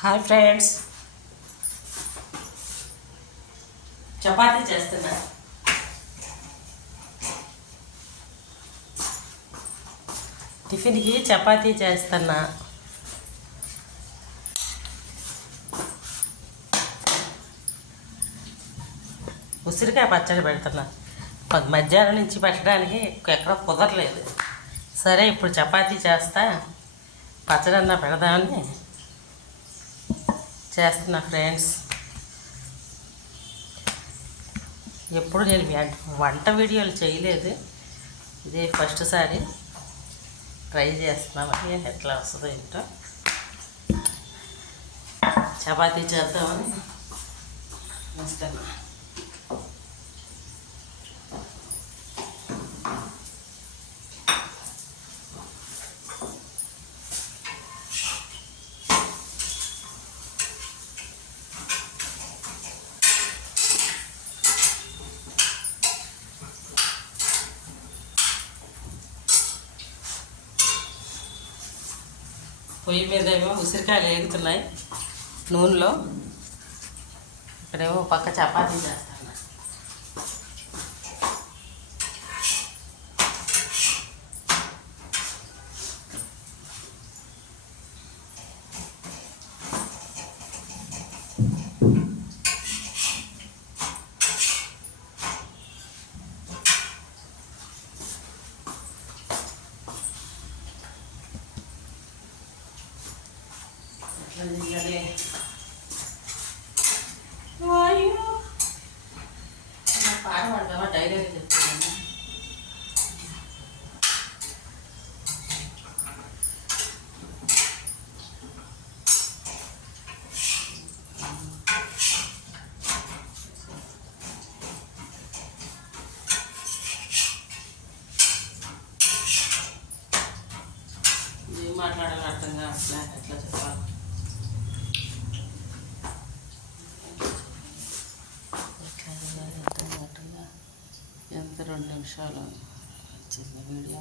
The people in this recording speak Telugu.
హాయ్ ఫ్రెండ్స్, చపాతీ చేస్తున్నా. టిఫిన్కి చపాతీ చేస్తున్నా. ఉసిరికాయ పచ్చడి పెడుతున్నా. మధ్యాహ్నం నుంచి పెట్టడానికి ఎక్కడ కుదరలేదు. సరే ఇప్పుడు చపాతీ చేస్తా, పచ్చడి అన్నా పెడదామని చేస్తున్నా ఫ్రెండ్స్. ఎప్పుడు నేను వంట వీడియోలు చేయలేదు, ఇదే ఫస్ట్ సారి ట్రై చేస్తున్నా. మరి ఎట్లా వస్తుందో ఏంటో. చపాతీ చేద్దామని వస్తున్నా. పొయ్యి మీద ఏమో ఉసిరికాయలు వేగుతున్నాయి నూనెలో. ఇక్కడేమో పక్క చపాతీ చేస్తాను. పాట పాడతావా? డైరెక్ట్ చెప్తాను. ఏం మాట్లాడాలి అర్థం కావట్లే, ఎట్లా చెప్పాలి. ఎంత 2 నిమిషాలు చిన్న వీడియో.